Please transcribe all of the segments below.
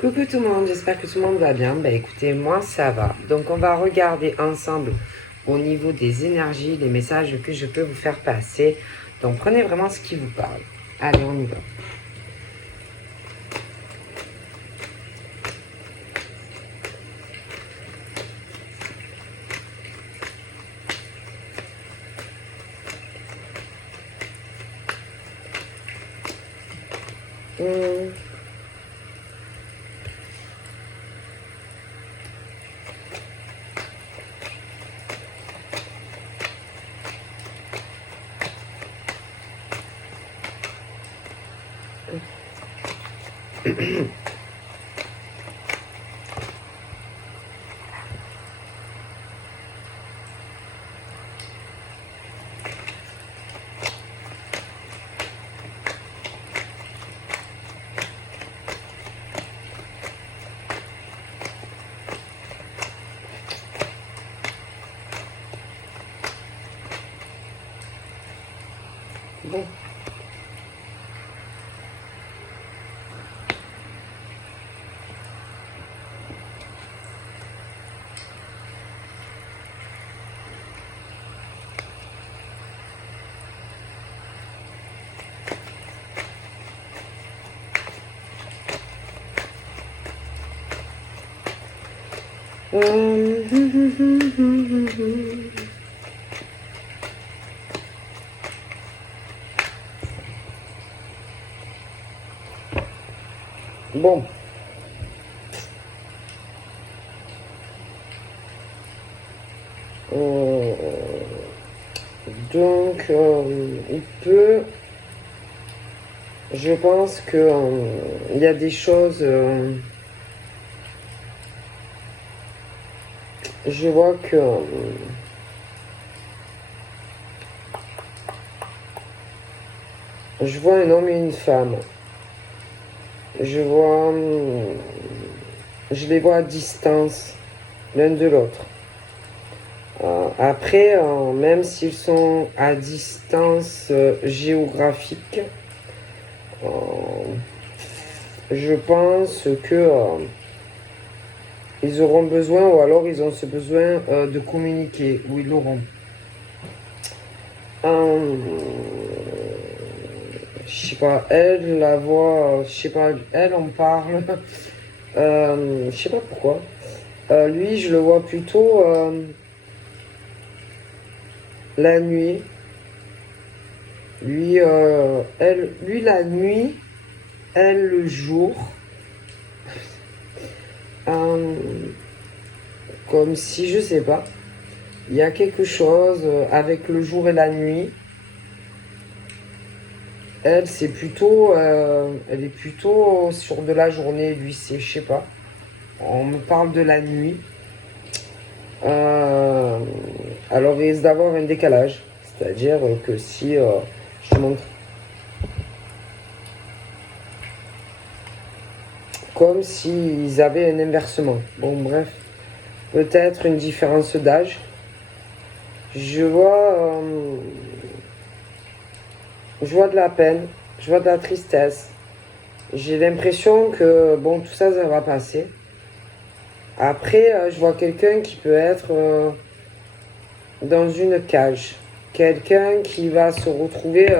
Coucou tout le monde, j'espère que tout le monde va bien. Bah écoutez, moi ça va. Donc on va regarder ensemble au niveau des énergies, les messages que je peux vous faire passer. Donc prenez vraiment ce qui vous parle. Allez, on y va. Hum. Bon. Bon. Euh, donc, il peut... Je pense que il y a des choses... je vois que... je vois un homme et une femme. Je vois... je les vois à distance, l'un de l'autre. Après, même s'ils sont à distance géographique, je pense que ils auront besoin, ou alors ils ont ce besoin de communiquer, ou ils l'auront. Je sais pas, elle, la voix, je sais pas, elle, on parle, je sais pas pourquoi. Lui, je le vois plutôt la nuit. Lui, lui la nuit, elle le jour. Comme si, je sais pas, il y a quelque chose avec le jour et la nuit. Elle, c'est plutôt, elle est plutôt sur de la journée. Lui, c'est, je sais pas. On me parle de la nuit. Alors, il risque d'avoir un décalage. C'est-à-dire que si je te montre, comme s'ils avaient un inversement. Bon, bref, peut-être une différence d'âge. Je vois de la peine, je vois de la tristesse. J'ai l'impression que, bon, tout ça, ça va passer. Après, je vois quelqu'un qui peut être dans une cage. Quelqu'un qui va se retrouver,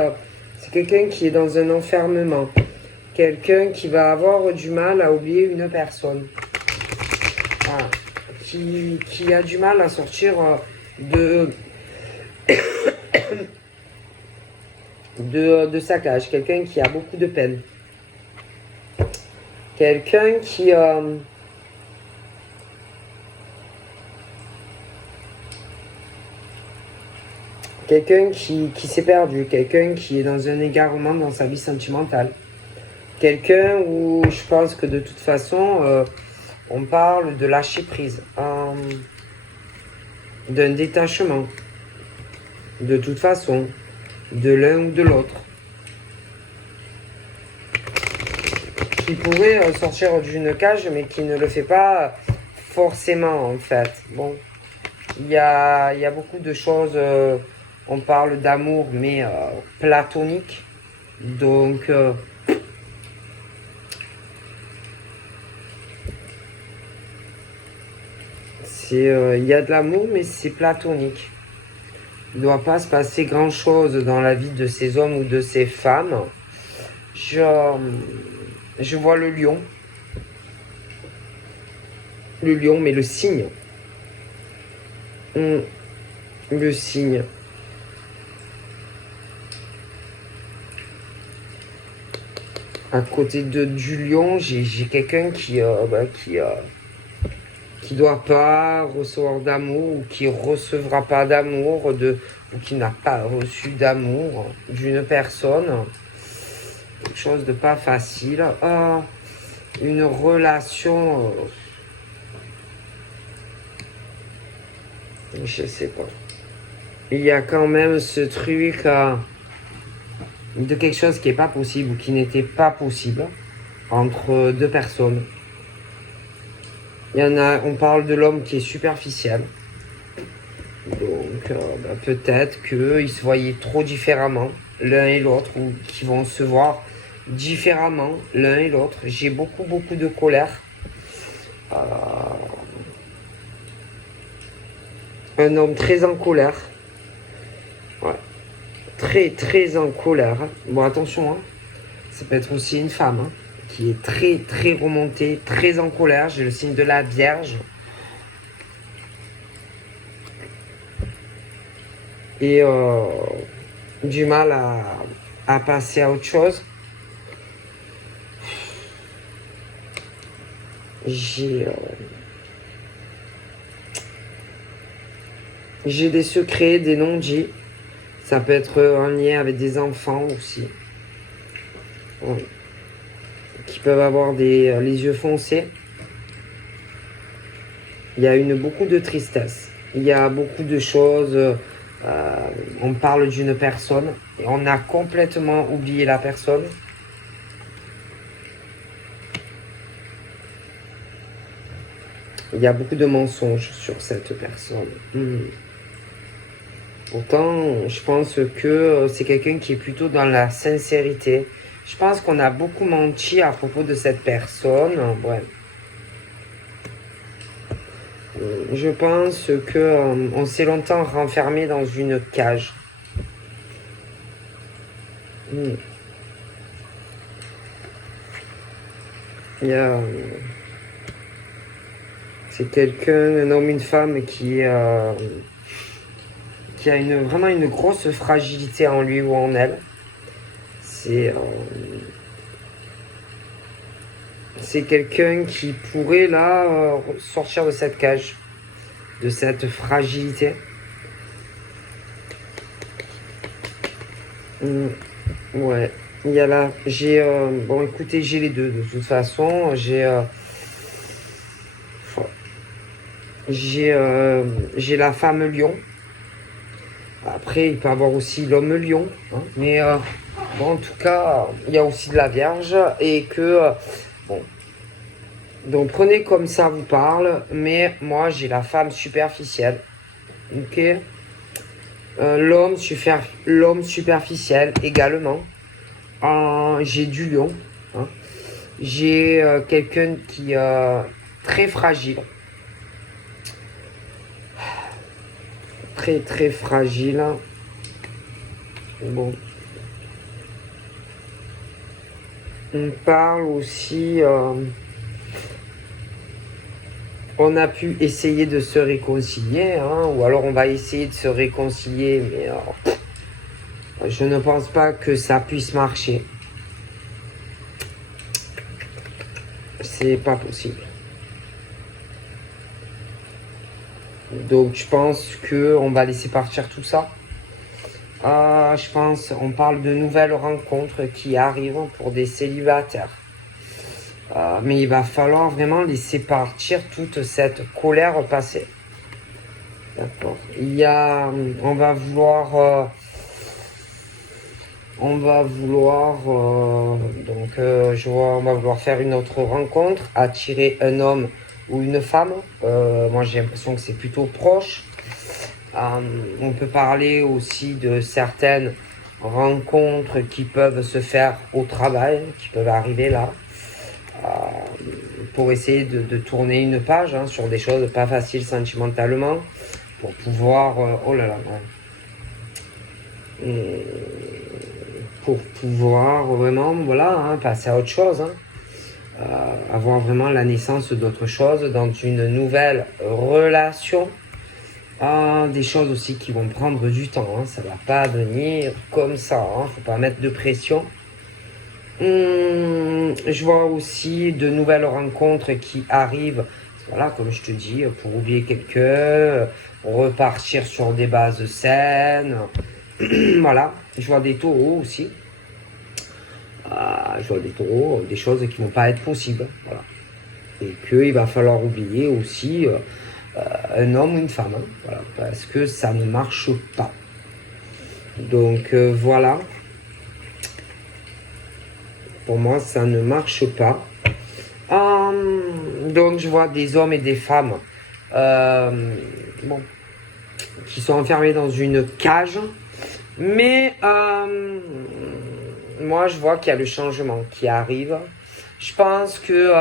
c'est quelqu'un qui est dans un enfermement. Quelqu'un qui va avoir du mal à oublier une personne. Ah, qui a du mal à sortir de, de sa cage. Quelqu'un qui a beaucoup de peine. Quelqu'un qui... quelqu'un qui s'est perdu, quelqu'un qui est dans un égarement dans sa vie sentimentale. Quelqu'un où je pense que de toute façon, on parle de lâcher prise, d'un détachement, de toute façon, de l'un ou de l'autre. Qui pourrait sortir d'une cage, mais qui ne le fait pas forcément, en fait. Bon, il y a beaucoup de choses, on parle d'amour, mais platonique. Donc, Il y a de l'amour, mais c'est platonique. Il ne doit pas se passer grand-chose dans la vie de ces hommes ou de ces femmes. Je vois le lion. Le lion, mais le cygne. Le cygne. À côté du lion, j'ai quelqu'un qui doit pas recevoir d'amour ou qui recevra pas d'amour ou qui n'a pas reçu d'amour d'une personne. Quelque chose de pas facile. Une relation, je sais pas. Il y a quand même ce truc de quelque chose qui est pas possible ou qui n'était pas possible entre deux personnes. Il y en a, on parle de l'homme qui est superficiel. Donc peut-être qu'ils se voyaient trop différemment l'un et l'autre ou qu'ils vont se voir différemment l'un et l'autre. J'ai beaucoup de colère. Un homme très en colère. Ouais. Très en colère. Bon, attention, hein. Ça peut être aussi une femme hein, qui est très remontée, très en colère. J'ai le signe de la Vierge. Et du mal à passer à autre chose. J'ai des secrets, des non-dits. Ça peut être en lien avec des enfants aussi. Oui. Qui peuvent avoir les yeux foncés. Il y a beaucoup de tristesse. Il y a beaucoup de choses. On parle d'une personne et on a complètement oublié la personne. Il y a beaucoup de mensonges sur cette personne. Pourtant, je pense que c'est quelqu'un qui est plutôt dans la sincérité. Je pense qu'on a beaucoup menti à propos de cette personne. Ouais. Je pense que on s'est longtemps renfermé dans une cage. Il y a... C'est quelqu'un, un homme, une femme qui a vraiment une grosse fragilité en lui ou en elle. C'est quelqu'un qui pourrait là sortir de cette cage, de cette fragilité. Ouais, il y a là, bon écoutez, j'ai les deux de toute façon, j'ai la femme lion. Après, il peut y avoir aussi l'homme lion. Hein, mais bon, en tout cas, il y a aussi de la Vierge. Et que, bon. Donc, prenez comme ça vous parle. Mais moi, j'ai la femme superficielle. Ok. L'homme superficiel également. J'ai du lion. Hein. J'ai quelqu'un qui est très fragile. Très fragile. Bon. On parle aussi... on a pu essayer de se réconcilier, hein, ou alors on va essayer de se réconcilier, mais je ne pense pas que ça puisse marcher. C'est pas possible. Donc je pense qu'on va laisser partir tout ça. Je pense on parle de nouvelles rencontres qui arrivent pour des célibataires. Mais il va falloir vraiment laisser partir toute cette colère passée. D'accord. On va vouloir on va vouloir faire une autre rencontre, attirer un homme ou une femme. Moi, j'ai l'impression que c'est plutôt proche. On peut parler aussi de certaines rencontres qui peuvent se faire au travail, qui peuvent arriver là. pour essayer de tourner une page hein, sur des choses pas faciles sentimentalement, pour pouvoir, oh là là, ouais. Pour pouvoir vraiment, voilà, hein, passer à autre chose, hein. Avoir vraiment la naissance d'autre chose dans une nouvelle relation. Des choses aussi qui vont prendre du temps, hein. Ça va pas venir comme ça, hein. Faut pas mettre de pression. Je vois aussi de nouvelles rencontres qui arrivent, voilà, comme je te dis, pour oublier quelqu'un, repartir sur des bases saines. Voilà, je vois des taureaux aussi. Je vois des taureaux, des choses qui vont pas être possibles. Voilà. Et qu'il va falloir oublier aussi un homme ou une femme. Hein, voilà, parce que ça ne marche pas. Donc voilà. Pour moi, ça ne marche pas. Donc je vois des hommes et des femmes bon, qui sont enfermés dans une cage. Mais moi, je vois qu'il y a le changement qui arrive. Je pense que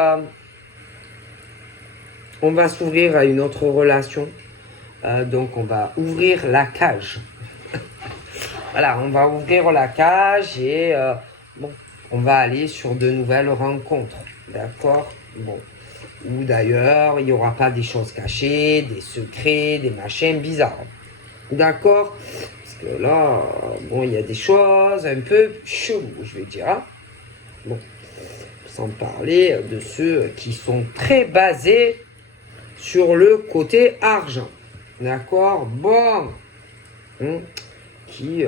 on va s'ouvrir à une autre relation. Donc, on va ouvrir la cage. Voilà, on va ouvrir la cage et bon, on va aller sur de nouvelles rencontres. D'accord? Bon. Ou d'ailleurs, il n'y aura pas des choses cachées, des secrets, des machins bizarres. D'accord? Parce que là, bon, il y a des choses un peu cheloues, je vais dire. Hein? Bon, sans parler de ceux qui sont très basés sur le côté argent. D'accord? Bon. Qui,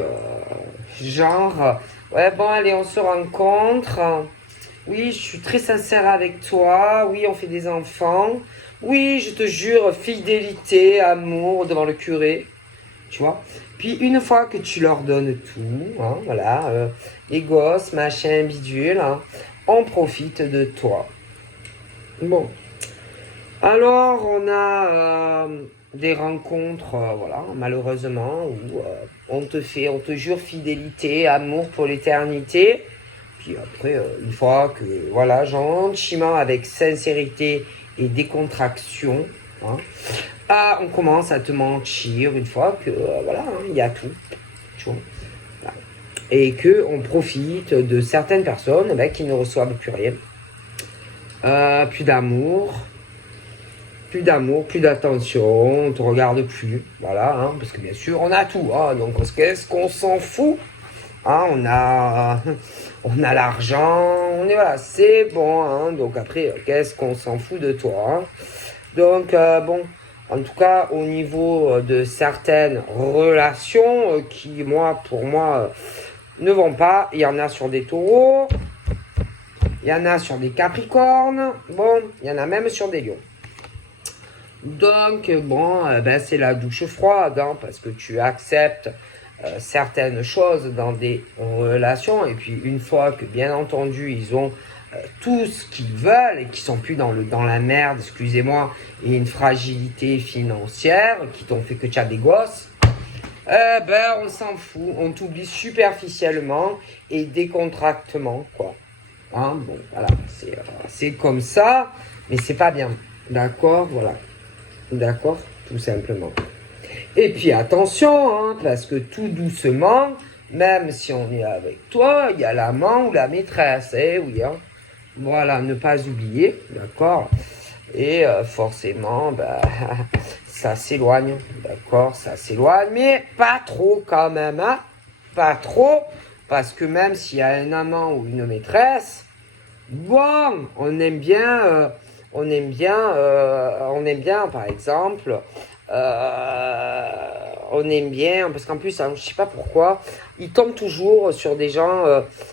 genre, ouais, bon, allez, on se rencontre. Oui, je suis très sincère avec toi. Oui, on fait des enfants. Oui, je te jure, fidélité, amour devant le curé. Tu vois? Puis une fois que tu leur donnes tout, hein, voilà, les gosses, machin, bidule, hein, on profite de toi. Bon. Alors, on a des rencontres, voilà, malheureusement, où on te jure fidélité, amour pour l'éternité. Puis après, une fois que, voilà, gentiment, avec sincérité et décontraction, hein, on commence à te mentir une fois que, voilà, il y a tout, tu vois. Voilà. Et qu'on profite de certaines personnes qui ne reçoivent plus rien. Plus d'amour, plus d'attention, on te regarde plus, voilà, hein, parce que bien sûr, on a tout, hein, donc qu'est-ce qu'on s'en fout, hein, on a l'argent, on est, voilà, c'est bon, hein, donc après, qu'est-ce qu'on s'en fout de toi, hein. Donc, bon, en tout cas, au niveau de certaines relations qui, pour moi, ne vont pas, il y en a sur des taureaux, il y en a sur des capricornes, bon, il y en a même sur des lions. Donc, bon, c'est la douche froide, hein, parce que tu acceptes certaines choses dans des relations, et puis une fois que, bien entendu, ils ont tout ce qu'ils veulent, et qu'ils sont plus dans la merde, excusez-moi, et une fragilité financière, qui t'ont fait que tu as des gosses, on s'en fout, on t'oublie superficiellement et décontractement, quoi. Hein, bon, voilà, c'est comme ça, mais c'est pas bien, d'accord, voilà. D'accord? Tout simplement. Et puis attention, hein, parce que tout doucement, même si on est avec toi, il y a l'amant ou la maîtresse. Eh oui, hein. Voilà, ne pas oublier, d'accord? Et forcément, ça s'éloigne, d'accord? Ça s'éloigne, mais pas trop quand même, hein? Pas trop, parce que même s'il y a un amant ou une maîtresse, bon, on aime bien, par exemple, on aime bien, parce qu'en plus, hein, je sais pas pourquoi, ils tombent toujours sur des gens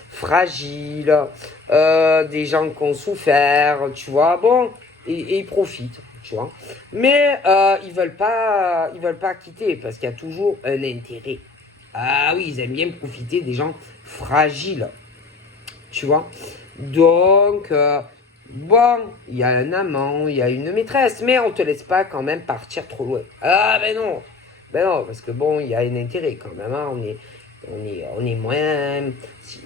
fragiles, des gens qui ont souffert, tu vois, bon, et ils profitent, tu vois. Mais ils veulent pas quitter, parce qu'il y a toujours un intérêt. Ah oui, ils aiment bien profiter des gens fragiles, tu vois. Donc, bon, il y a un amant, il y a une maîtresse, mais on te laisse pas quand même partir trop loin. Ah, ben non, parce que bon, il y a un intérêt quand même, hein, On est moins...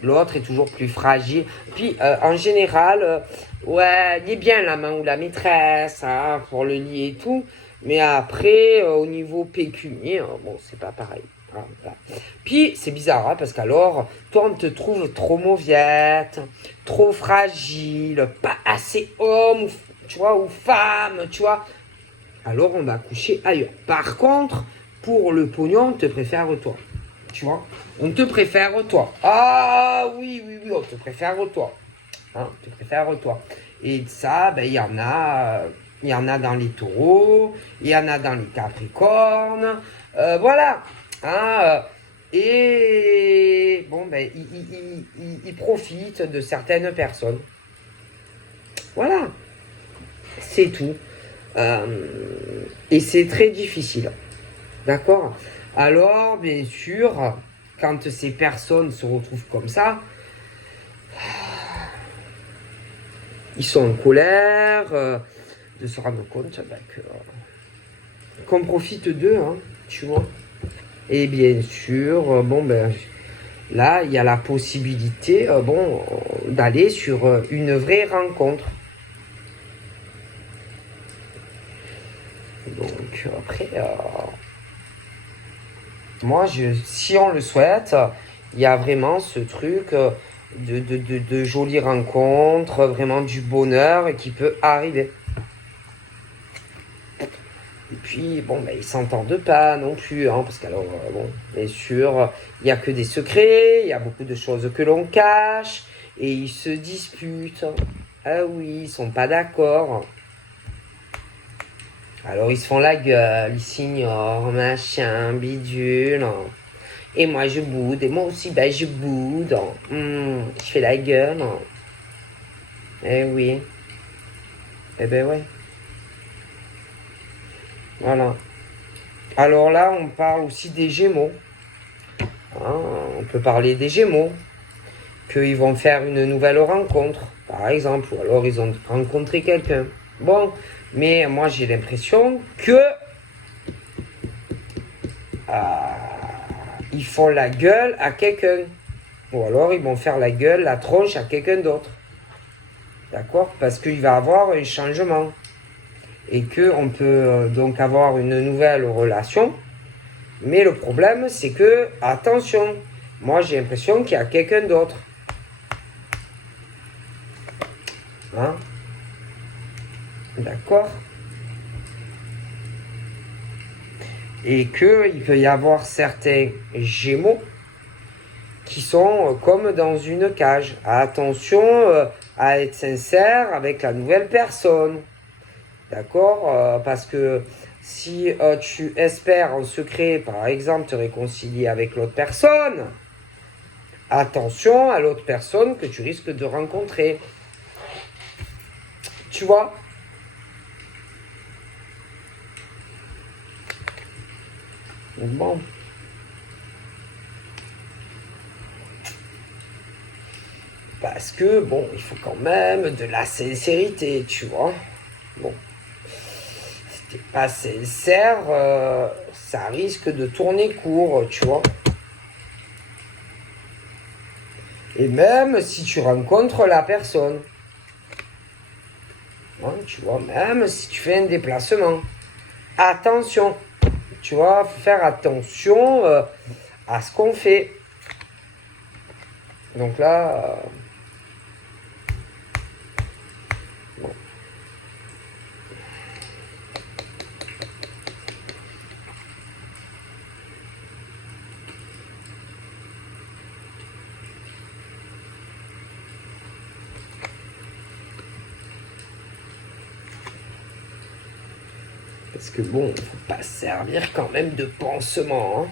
L'autre est toujours plus fragile. Puis, en général, ouais, il est bien la main ou la maîtresse, hein, pour le lit et tout. Mais après, au niveau pécunier, bon, c'est pas pareil. Hein, voilà. Puis, c'est bizarre, hein, parce qu'alors, toi, on te trouve trop mauviette, trop fragile, pas assez homme, tu vois, ou femme, tu vois. Alors, on va coucher ailleurs. Par contre, pour le pognon, on te préfère toi. Tu vois, on te préfère toi. Ah oui, oui, oui, on te préfère toi. Hein, on te préfère toi. Et ça, ben, il y en a dans les taureaux, il y en a dans les capricornes. Voilà. Hein, et bon, ben, ils profitent de certaines personnes. Voilà. C'est tout. Et c'est très difficile. D'accord? Alors, bien sûr, quand ces personnes se retrouvent comme ça, ils sont en colère de se rendre compte qu'on profite d'eux, hein, tu vois. Et bien sûr, bon, ben, là, il y a la possibilité, d'aller sur une vraie rencontre. Donc, après... moi, si on le souhaite, il y a vraiment ce truc de jolies rencontres, vraiment du bonheur qui peut arriver. Et puis, bon, ben, ils s'entendent pas non plus, hein, parce qu'alors, bon, bien sûr, il n'y a que des secrets, il y a beaucoup de choses que l'on cache, et ils se disputent. Ah oui, ils sont pas d'accord. Alors, ils se font la gueule, ils s'ignorent, machin, bidule. Et moi, je boude. Et moi aussi, ben, je boude. Je fais la gueule. Eh oui. Eh ben ouais. Voilà. Alors là, on parle aussi des Gémeaux. Hein, on peut parler des Gémeaux. Qu'ils vont faire une nouvelle rencontre, par exemple. Ou alors, ils ont rencontré quelqu'un. Bon, mais moi, j'ai l'impression que... ils font la gueule à quelqu'un. Ou alors, ils vont faire la gueule, la tronche à quelqu'un d'autre. D'accord? Parce qu'il va y avoir un changement. Et qu'on peut donc avoir une nouvelle relation. Mais le problème, c'est que, attention, moi j'ai l'impression qu'il y a quelqu'un d'autre. Hein? D'accord? Et qu'il peut y avoir certains Gémeaux qui sont comme dans une cage. Attention à être sincère avec la nouvelle personne. D'accord? Parce que si tu espères en secret, par exemple, te réconcilier avec l'autre personne, attention à l'autre personne que tu risques de rencontrer. Tu vois? Bon. Parce que, bon, il faut quand même de la sincérité, tu vois? Bon. Si t'es pas sincère, ça risque de tourner court, tu vois? Et même si tu rencontres la personne, hein, tu vois, même si tu fais un déplacement, attention, tu vois, faut faire attention à ce qu'on fait. Donc là, bon. Parce que bon, il ne faut pas servir quand même de pansement. Hein.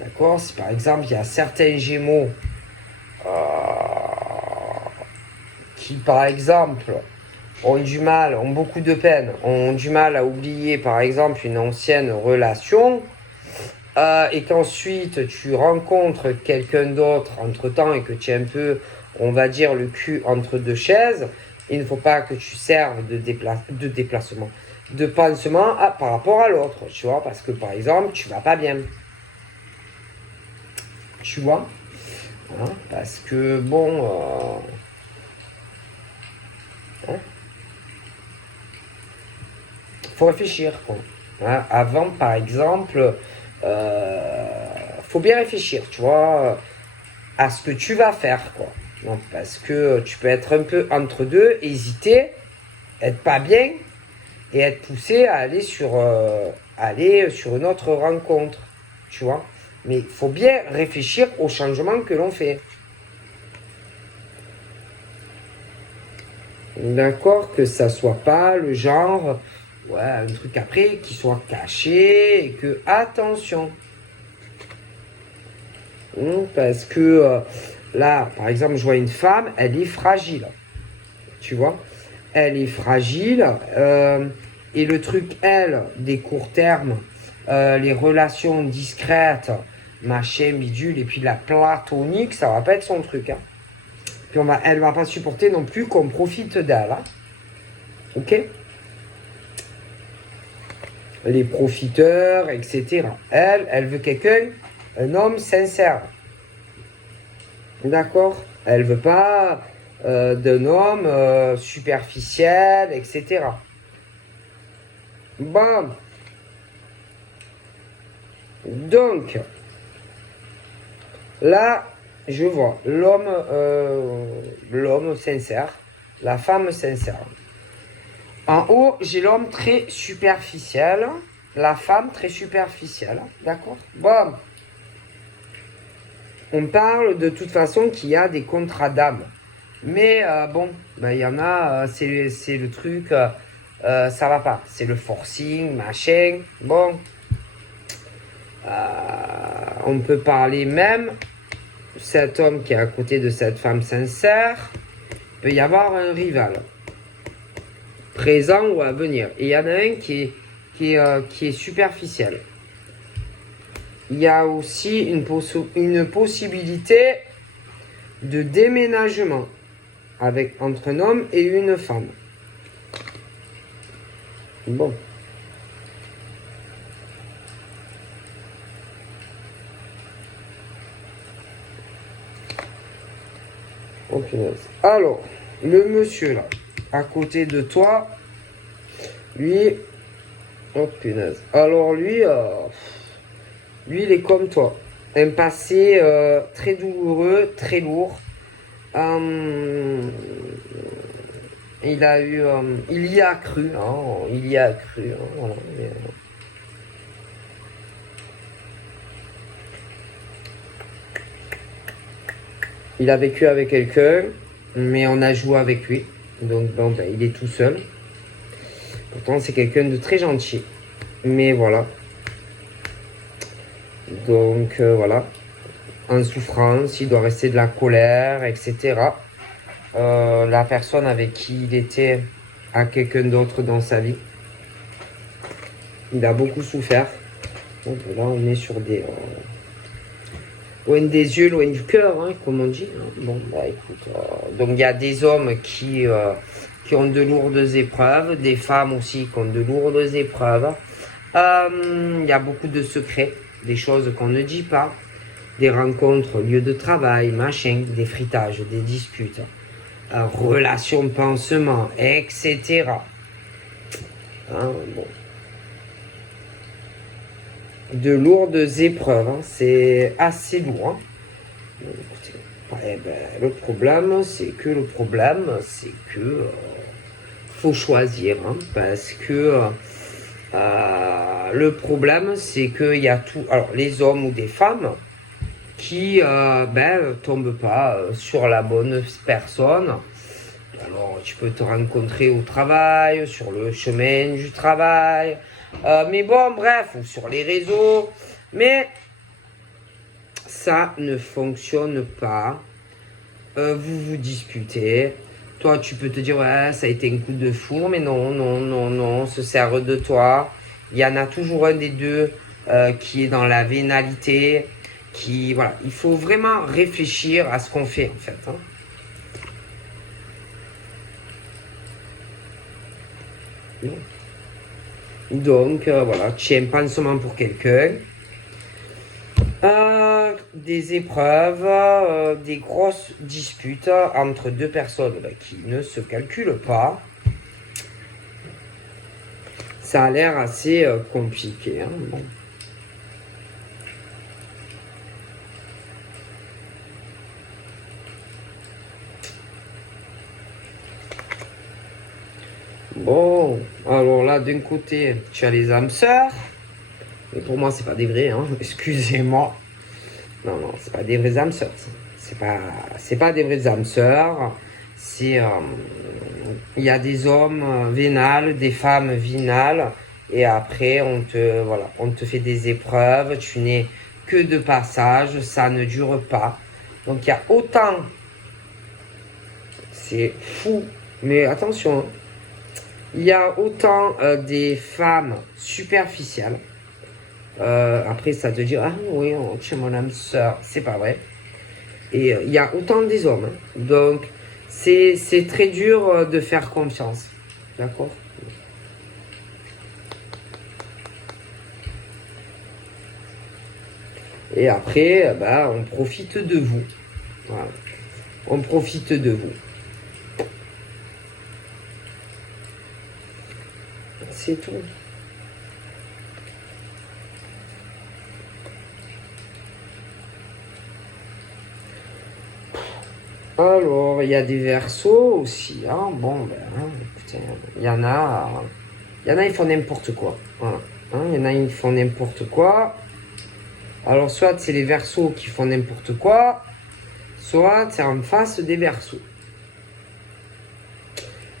D'accord? Si par exemple il y a certains Gémeaux qui par exemple ont beaucoup de peine, ont du mal à oublier par exemple une ancienne relation, et qu'ensuite tu rencontres quelqu'un d'autre entre temps et que tu es un peu, on va dire, le cul entre deux chaises, il ne faut pas que tu serves de déplacement, de pansement par rapport à l'autre, tu vois, parce que par exemple tu vas pas bien. tu vois. Hein, parce que, bon... hein, faut réfléchir, quoi. Hein, avant, par exemple, faut bien réfléchir, tu vois, à ce que tu vas faire, quoi. Donc, parce que tu peux être un peu entre deux, hésiter, être pas bien, et être poussé à aller sur une autre rencontre, tu vois. Mais il faut bien réfléchir au changement que l'on fait. D'accord, que ça soit pas le genre, ouais, un truc après qui soit caché et que, attention. Parce que là, par exemple, je vois une femme, elle est fragile, tu vois. Elle est fragile et le truc, elle, des courts termes, les relations discrètes, machin, bidule, et puis la platonique, ça va pas être son truc. Hein. Puis elle va pas supporter non plus qu'on profite d'elle. Hein. Ok. Les profiteurs, etc. Elle veut quelqu'un, un homme sincère. D'accord. Elle veut pas d'un homme superficiel, etc. Bon. Donc, là, je vois l'homme sincère, la femme sincère. En haut, j'ai l'homme très superficiel, la femme très superficielle. D'accord. Bon. On parle de toute façon qu'il y a des contrats d'âme. Mais bon, ben, il y en a, c'est le truc, ça va pas. C'est le forcing, machin. Bon, on peut parler même, cet homme qui est à côté de cette femme sincère, peut y avoir un rival, présent ou à venir. Et il y en a un qui est superficiel. Il y a aussi une possibilité de déménagement entre un homme et une femme. Bon. Oh punaise. Alors, le monsieur là, à côté de toi, lui, oh punaise. Alors lui, il est comme toi. Un passé très douloureux, très lourd. Il a eu, il y a cru, hein, il y a cru. Hein, voilà, mais, il a vécu avec quelqu'un, mais on a joué avec lui. Donc bon, ben, il est tout seul. Pourtant, c'est quelqu'un de très gentil. Mais voilà. Donc voilà. En souffrance, il doit rester de la colère, etc. La personne avec qui il était a quelqu'un d'autre dans sa vie. Il a beaucoup souffert. Donc là, on est sur des... loin des yeux, loin du cœur, hein, comme on dit. Bon, bah écoute. Donc il y a des hommes qui ont de lourdes épreuves, des femmes aussi qui ont de lourdes épreuves. Il y a beaucoup de secrets, des choses qu'on ne dit pas, des rencontres, lieux de travail, machin, des fritages, des disputes, relations, pansements, etc. Hein, bon. De lourdes épreuves, hein, c'est assez lourd. Hein. Donc, écoutez, le problème, c'est que faut choisir, hein, parce que le problème, c'est qu'il y a tout. Alors, les hommes ou des femmes qui tombent pas sur la bonne personne. Alors, tu peux te rencontrer au travail, sur le chemin du travail, mais bon, bref, ou sur les réseaux. Mais ça ne fonctionne pas. Vous vous disputez. Toi, tu peux te dire, ouais, ça a été un coup de foudre, mais non, non, non, non, on se sert de toi. Il y en a toujours un des deux qui est dans la vénalité. Voilà, il faut vraiment réfléchir à ce qu'on fait, en fait. Hein. Donc, voilà, tu es un pansement pour quelqu'un. des épreuves, des grosses disputes entre deux personnes qui ne se calculent pas. Ça a l'air assez compliqué. Hein, bon. Bon, alors là, d'un côté, tu as les âmes sœurs. Mais pour moi, c'est pas des vrais, hein. Excusez-moi. Non, non, c'est pas des vrais âmes sœurs. C'est pas des vrais âmes sœurs. C'est, il y a des hommes vénales, des femmes vinales. Et après, on te fait des épreuves. Tu n'es que de passage. Ça ne dure pas. Donc, il y a autant. C'est fou. Mais attention, hein. Il y a autant des femmes superficielles. Après, ça te dit, ah oui, tu es mon âme sœur. C'est pas vrai. Et il y a autant des hommes. Hein. Donc, c'est très dur de faire confiance. D'accord? Et après, bah, on profite de vous. Voilà. On profite de vous. C'est tout. Alors, il y a des versos aussi. Hein. Bon, ben, hein, putain, il y en a, ils font n'importe quoi. Voilà. Hein, il y en a, ils font n'importe quoi. Alors, soit c'est les versos qui font n'importe quoi, soit c'est en face des versos.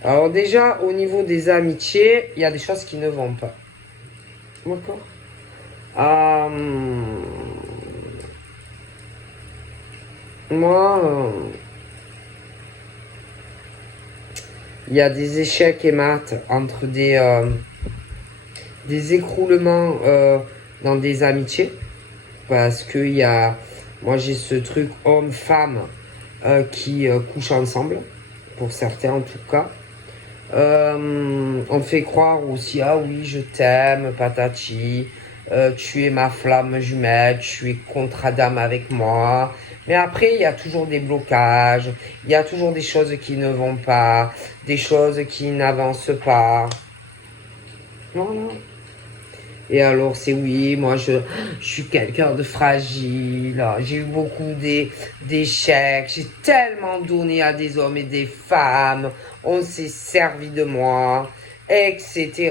Alors, déjà, au niveau des amitiés, il y a des choses qui ne vont pas. D'accord? Moi, il y a des échecs et maths entre des écroulements dans des amitiés. Parce que moi j'ai ce truc homme-femme qui couchent ensemble, pour certains en tout cas. On fait croire aussi, ah oui, je t'aime, patati, tu es ma flamme jumelle, tu es contre-Adam avec moi. Mais après, il y a toujours des blocages, il y a toujours des choses qui ne vont pas, des choses qui n'avancent pas. Non, non. Et alors, c'est oui, moi, je suis quelqu'un de fragile. J'ai eu beaucoup d'échecs. J'ai tellement donné à des hommes et des femmes. On s'est servi de moi, etc.,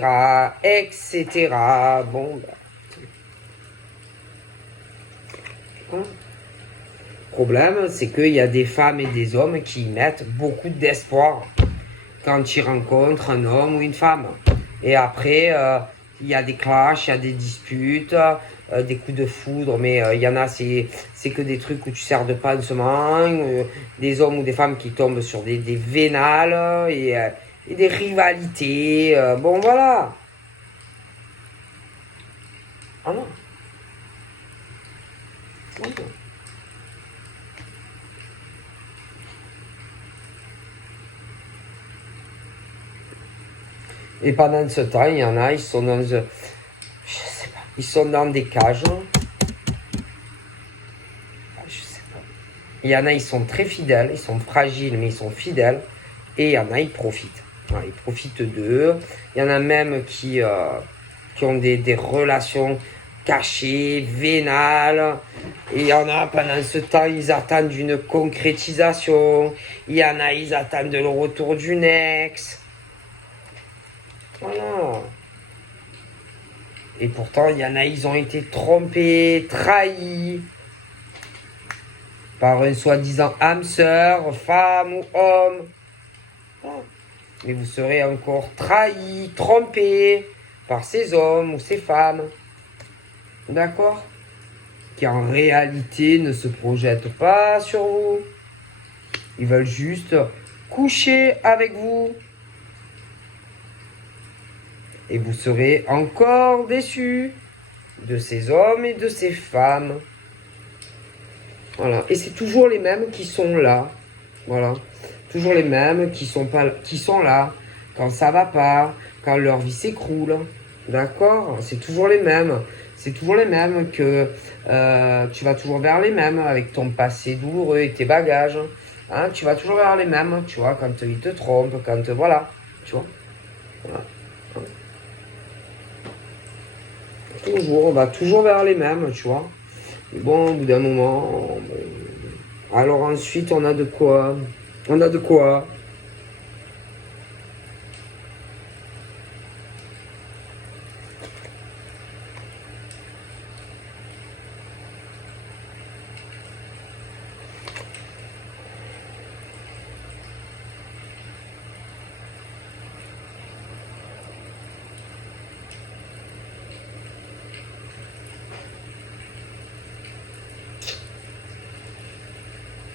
etc. Bon, bah. Hein. Le problème, c'est qu'il y a des femmes et des hommes qui y mettent beaucoup d'espoir quand ils rencontrent un homme ou une femme. Et après, il y a des clashs, il y a des disputes, des coups de foudre, mais il y en a, c'est que des trucs où tu sers de pansement, des hommes ou des femmes qui tombent sur des vénales et des rivalités. Bon, voilà. Ah non. Non, non. Et pendant ce temps, il y en a, ils sont dans, je sais pas, ils sont dans des cages. Je sais pas. Il y en a, ils sont très fidèles, ils sont fragiles, mais ils sont fidèles. Et il y en a, ils profitent. Voilà, ils profitent d'eux. Il y en a même qui ont des relations cachées, vénales. Et il y en a, pendant ce temps, ils attendent une concrétisation. Il y en a, ils attendent le retour d'une ex. Voilà. Et pourtant, il y en a, ils ont été trompés, trahis par un soi-disant âme sœur, femme ou homme. Mais vous serez encore trahis, trompés par ces hommes ou ces femmes. D'accord? Qui en réalité ne se projettent pas sur vous. Ils veulent juste coucher avec vous. Et vous serez encore déçus de ces hommes et de ces femmes. Voilà. Et c'est toujours les mêmes qui sont là. Voilà. Toujours les mêmes qui sont là quand ça va pas, quand leur vie s'écroule. D'accord? C'est toujours les mêmes. c'est toujours les mêmes, que tu vas toujours vers les mêmes avec ton passé douloureux et tes bagages. Hein, tu vas toujours vers les mêmes, tu vois, quand ils te trompent, quand voilà, tu vois. Voilà. Toujours, on va toujours vers les mêmes, tu vois. Mais bon, au bout d'un moment, alors ensuite, on a de quoi. On a de quoi.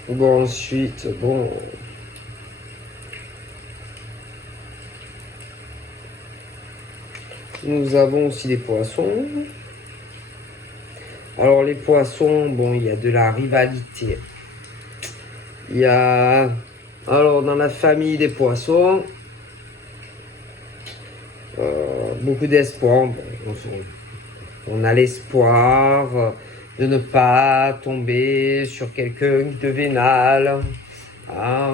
Bon, ensuite, bon. Nous avons aussi les poissons. Alors, les poissons, bon, il y a de la rivalité. Il y a. Alors, dans la famille des poissons, beaucoup d'espoir. Bon, on a l'espoir de ne pas tomber sur quelqu'un de vénal. Ah,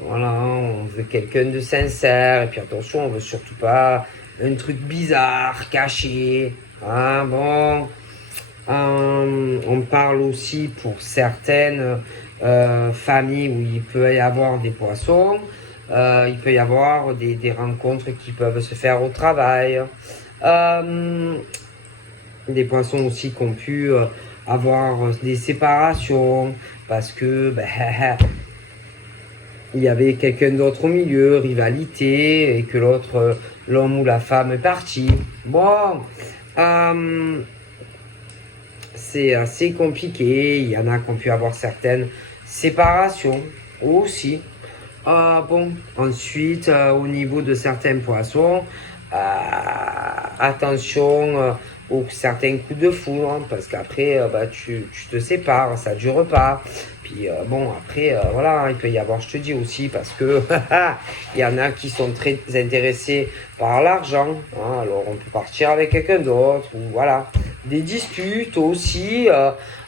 voilà, on veut quelqu'un de sincère. Et puis attention, on veut surtout pas un truc bizarre, caché. Ah, bon. On parle aussi pour certaines familles où il peut y avoir des poissons. Il peut y avoir des rencontres qui peuvent se faire au travail. Des poissons aussi qui ont pu avoir des séparations parce que il y avait quelqu'un d'autre au milieu, rivalité, et que l'autre, l'homme ou la femme est parti. Bon, c'est assez compliqué. Il y en a qui ont pu avoir certaines séparations aussi. Bon, ensuite, au niveau de certains poissons, attention aux certains coups de foudre, hein, parce qu'après, tu te sépares, ça dure pas. Puis bon, après, voilà, il peut y avoir, je te dis aussi, parce que il y en a qui sont très intéressés par l'argent. Hein, alors, on peut partir avec quelqu'un d'autre, ou voilà. Des disputes aussi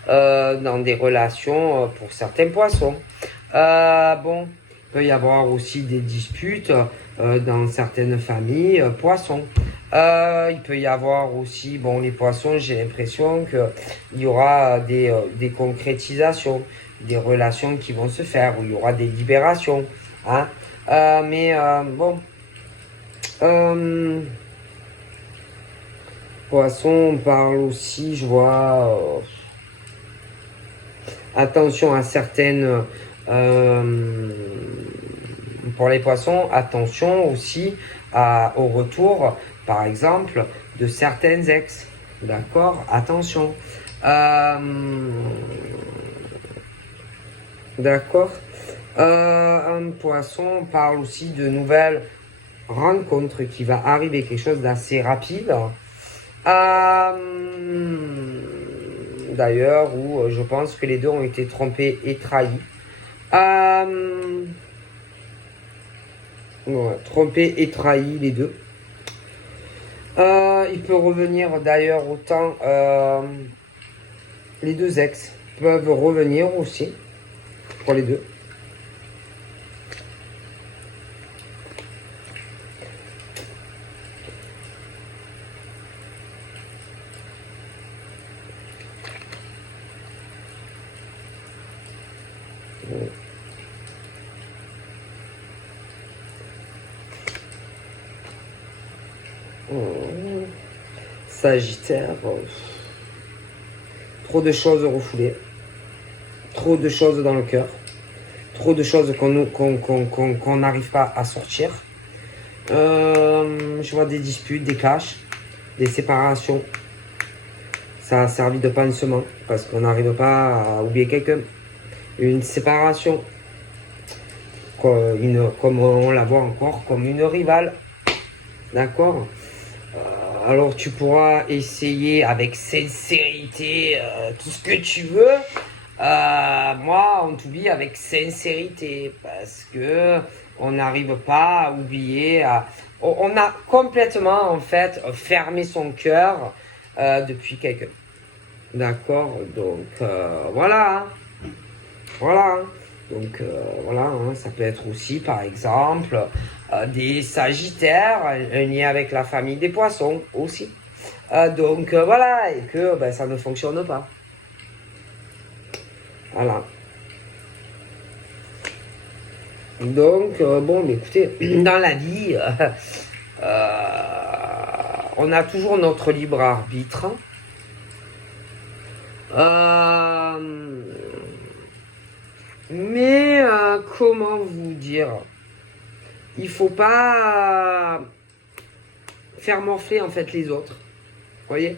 dans des relations pour certains poissons. Bon, il peut y avoir aussi des disputes dans certaines familles poissons. Il peut y avoir aussi, bon, les poissons, j'ai l'impression qu'il y aura des concrétisations, des relations qui vont se faire, où il y aura des libérations. Hein. Mais bon, poisson, on parle aussi, je vois, attention à certaines... pour les poissons, attention aussi au retour, par exemple, de certains ex. D'accord. Attention. D'accord. Un poisson parle aussi de nouvelles rencontres qui va arriver, quelque chose d'assez rapide. D'ailleurs, où je pense que les deux ont été trompés et trahis. Ouais, trompé et trahi, les deux. Il peut revenir d'ailleurs autant. Les deux ex peuvent revenir aussi. Pour les deux. Sagittaire. Trop de choses refoulées. Trop de choses dans le cœur. Trop de choses qu'on n'arrive pas à sortir. Je vois des disputes, des clashs, des séparations. Ça a servi de pansement parce qu'on n'arrive pas à oublier quelqu'un. Une séparation, comme on la voit encore, comme une rivale. D'accord. Alors tu pourras essayer avec sincérité tout ce que tu veux. Moi, on t'oublie avec sincérité parce que on n'arrive pas à oublier. On a complètement en fait fermé son cœur depuis quelqu'un. D'accord, donc voilà. Voilà. Donc voilà, hein, ça peut être aussi par exemple des sagittaires, un lien avec la famille des poissons aussi. Donc voilà, et que ben, ça ne fonctionne pas. Voilà. Donc bon, mais écoutez, dans la vie, on a toujours notre libre arbitre. Mais comment vous dire? Il faut pas faire morfler en fait les autres. Vous voyez?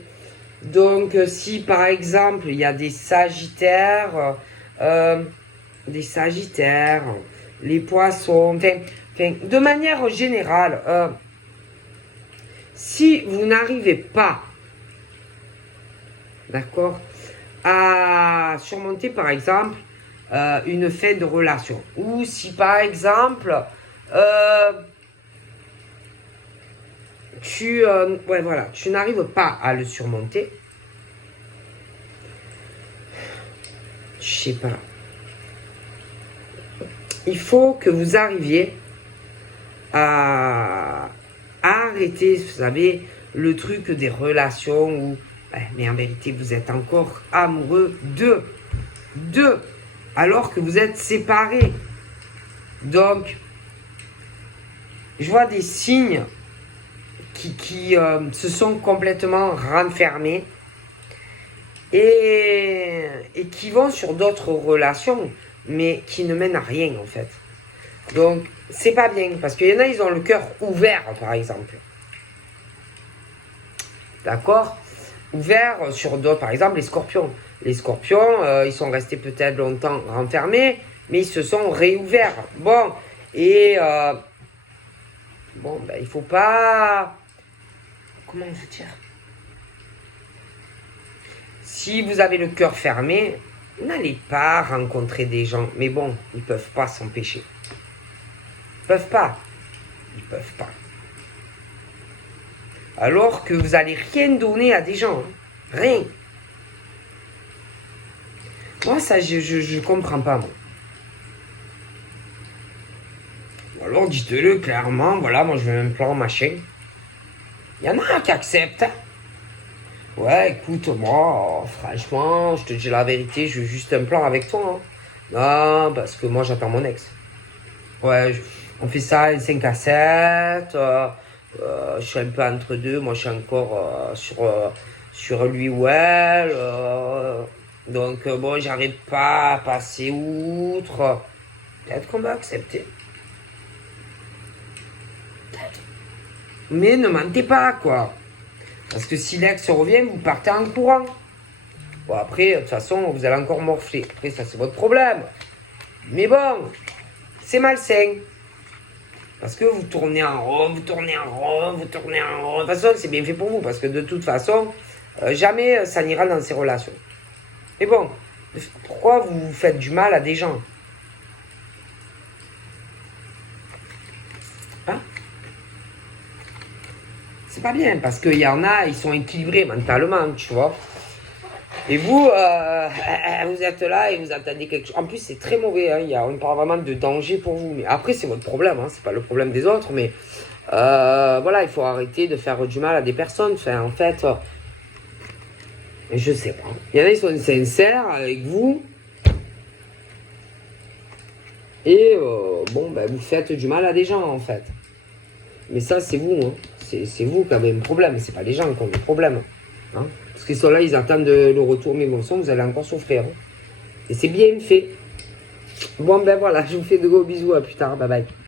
Donc si par exemple il y a des sagittaires, les poissons, enfin, de manière générale, si vous n'arrivez pas, d'accord, à surmonter par exemple une fin de relation, ou si par exemple tu n'arrives pas à le surmonter, je sais pas. Il faut que vous arriviez à arrêter, vous savez, le truc des relations où, mais en vérité, vous êtes encore amoureux d'eux, alors que vous êtes séparés. Donc, je vois des signes qui se sont complètement renfermés et qui vont sur d'autres relations, mais qui ne mènent à rien en fait. Donc, c'est pas bien, parce qu'il y en a, ils ont le cœur ouvert, par exemple. D'accord? Ouvert sur d'autres, par exemple, les scorpions. Les scorpions, ils sont restés peut-être longtemps renfermés, mais ils se sont réouverts. Bon, et bon, ben, il faut pas... Comment vous dire? Si vous avez le cœur fermé, n'allez pas rencontrer des gens. Mais bon, ils ne peuvent pas s'empêcher. Ils peuvent pas. Ils peuvent pas. Alors que vous n'allez rien donner à des gens. Hein. Rien. Moi, ça, je comprends pas, moi. Alors, dites-le clairement, voilà, moi, je veux un plan, machin. Il y en a qui acceptent. Hein. Ouais, écoute, moi, franchement, je te dis la vérité, je veux juste un plan avec toi. Hein. Non, parce que moi, j'attends mon ex. Ouais, on fait ça, un 5 à 7. Je suis un peu entre deux. Moi, je suis encore sur lui ou elle. Donc, bon, j'arrive pas à passer outre. Peut-être qu'on va accepter. Peut-être. Mais ne mentez pas, quoi. Parce que si l'ex revient, vous partez en courant. Bon, après, de toute façon, vous allez encore morfler. Après, ça, c'est votre problème. Mais bon, c'est malsain. Parce que vous tournez en rond, vous tournez en rond, vous tournez en rond. De toute façon, c'est bien fait pour vous. Parce que de toute façon, jamais ça n'ira dans ces relations. Mais bon, pourquoi vous faites du mal à des gens? Hein? C'est pas bien. Parce qu'il y en a, ils sont équilibrés mentalement, tu vois. Et vous, vous êtes là et vous attendez quelque chose. En plus, c'est très mauvais. Hein. On parle vraiment de danger pour vous. Mais après, c'est votre problème. Hein. C'est pas le problème des autres. Mais voilà, il faut arrêter de faire du mal à des personnes. Enfin, en fait, je sais pas. Il y en a, ils sont sincères avec vous. Et bon, ben, vous faites du mal à des gens, en fait. Mais ça, c'est vous. Hein. C'est vous qui avez un problème. C'est pas les gens qui ont des problèmes. Hein. Parce qu'ils sont là, ils attendent le retour, mais bon sang, vous allez encore souffrir. Hein. Et c'est bien fait. Bon, ben voilà, je vous fais de gros bisous, à plus tard, bye bye.